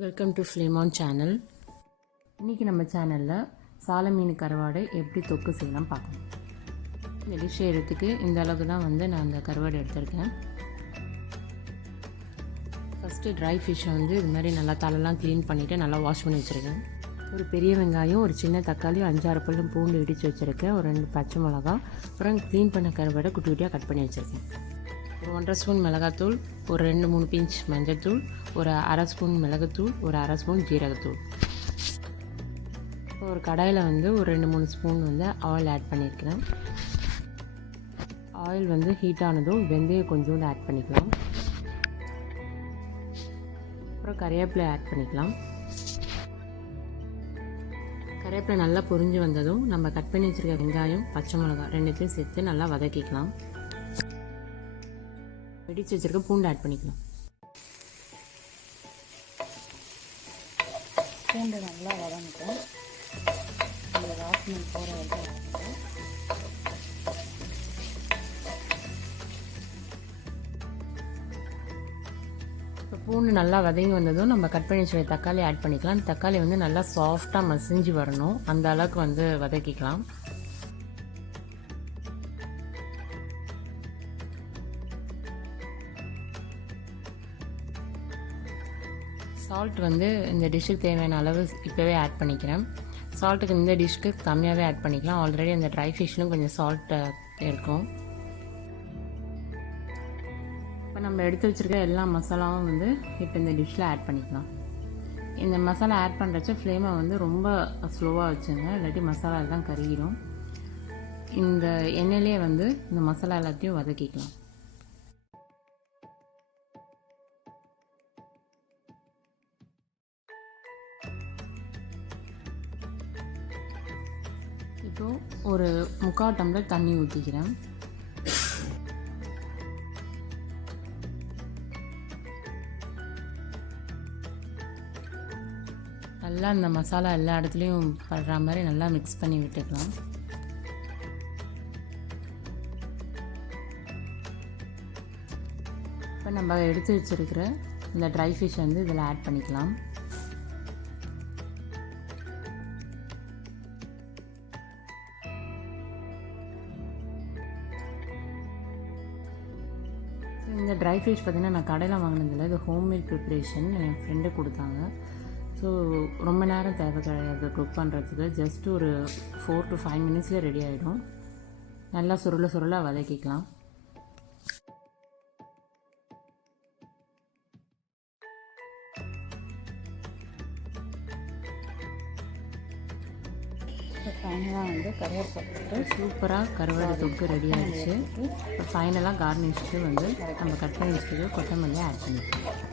Welcome to ஃப்ளேமான் channel. இன்றைக்கி நம்ம சேனலில் சால மீன் கருவாடை எப்படி தொக்கு செய்யலாம் பார்க்கலாம். இந்த டிஷ் செய்கிறதுக்கு இந்த அளவுக்கு தான் நான் அந்த கருவாடை எடுத்திருக்கேன். ஃபஸ்ட்டு ட்ரை ஃபிஷ்ஷை இது மாதிரி நல்லா தலைலாம் க்ளீன் பண்ணிவிட்டு நல்லா வாஷ் பண்ணி வச்சுருக்கேன். ஒரு பெரிய வெங்காயம், ஒரு சின்ன தக்காளி, 5-6 பல்லும் பூண்டு இடித்து வச்சுருக்கேன். ஒரு 2 பச்சை மிளகா, அப்புறம் க்ளீன் பண்ண கருவாடை குட்டி குட்டியாக கட் பண்ணி வச்சுருக்கேன். ஒரு 1.5 ஸ்பூன் மிளகாத்தூள், ஒரு 2-3 பிஞ்ச் மஞ்சள்தூள், ஒரு 1/2 ஸ்பூன் மிளகுத்தூள், ஒரு 1/2 ஸ்பூன் ஜீரகத்தூள். ஒரு கடாயில் ஒரு 2-3 ஸ்பூன் ஆயில் ஆட் பண்ணியிருக்கிறேன். ஆயில் ஹீட் ஆனதும் வெந்தயம் கொஞ்சோண்டு ஆட் பண்ணிக்கலாம். அப்புறம் கறிவேப்பிலை ஆட் பண்ணிக்கலாம். கறிவேப்பிலை நல்லா பொரிஞ்சு வந்ததும் நம்ம கட் பண்ணி வச்சுருக்க வெங்காயம், பச்சை மிளகாய் ரெண்டுத்தையும் சேர்த்து நல்லா வதக்கிக்கலாம். வெடிச்சு வச்சுருக்க பூண்டு ஆட் பண்ணிக்கலாம். பூண்டு நல்லா வதங்கிட்டோம். இந்த வாசனை போகிற வரைக்கும் வதங்கிட்டோம். இப்போ பூண்டு நல்லா வதங்கி வந்ததும் நம்ம கட் பண்ணி வச்சுருக்க தக்காளி ஆட் பண்ணிக்கலாம். தக்காளி நல்லா சாஃப்டாக மசிஞ்சு வரணும், அந்த அளவுக்கு வதக்கிக்கலாம். சால்ட் இந்த டிஷ்ஷுக்கு தேவையான அளவு இப்போவே ஆட் பண்ணிக்கிறேன். சால்ட்டுக்கு இந்த டிஷ்க்கு கம்மியாகவே ஆட் பண்ணிக்கலாம். ஆல்ரெடி அந்த ட்ரை ஃபிஷ்லும் கொஞ்சம் சால்ட் இருக்கும். இப்போ நம்ம எடுத்து வச்சுருக்க எல்லா மசாலாவும் இப்போ இந்த டிஷ்ஷில் ஆட் பண்ணிக்கலாம். இந்த மசாலா ஆட் பண்ணுறச்ச ஃப்ளேமை ரொம்ப ஸ்லோவாக வச்சுங்க, இல்லாட்டி மசாலா எல்லாம் கருகிடும். இந்த எண்ணெயிலே இந்த மசாலா எல்லாத்தையும் வதக்கிக்கலாம். இப்போ ஒரு 3/4 டம்ளர் தண்ணி ஊற்றிக்கிறேன். நல்லா இந்த மசாலா எல்லா இடத்துலையும் படுற மாதிரி நல்லா மிக்ஸ் பண்ணி விட்டுக்கலாம். இப்போ நம்ம எடுத்து வச்சுருக்கிற இந்த ட்ரை ஃபிஷ் இதில் ஆட் பண்ணிக்கலாம். இந்த ட்ரை ஃபிஷ் பார்த்திங்கன்னா நான் கடையில் வாங்கினதில்லை, இது ஹோம்மேட் ப்ரிப்ரேஷன். என் ஃப்ரெண்டு கொடுத்தாங்க. ஸோ ரொம்ப நேரம் தேவை கிடையாது குக் பண்ணுறதுக்கு. ஜஸ்ட் ஒரு 4 to 5 மினிட்ஸில் ரெடி ஆகிடும். நல்லா சுருள வதக்கிக்கலாம். இப்போ ஃபைனலாக கருவேப்பிலை சூப்பராக கருவாடு தொக்கு ரெடி ஆகிடுச்சு. இப்போ ஃபைனலாக கார்னிஷ்க்கு நம்ம கட் பண்ணி வச்சுட்டு கொத்தமல்லியை ஆட் பண்ணிக்கலாம்.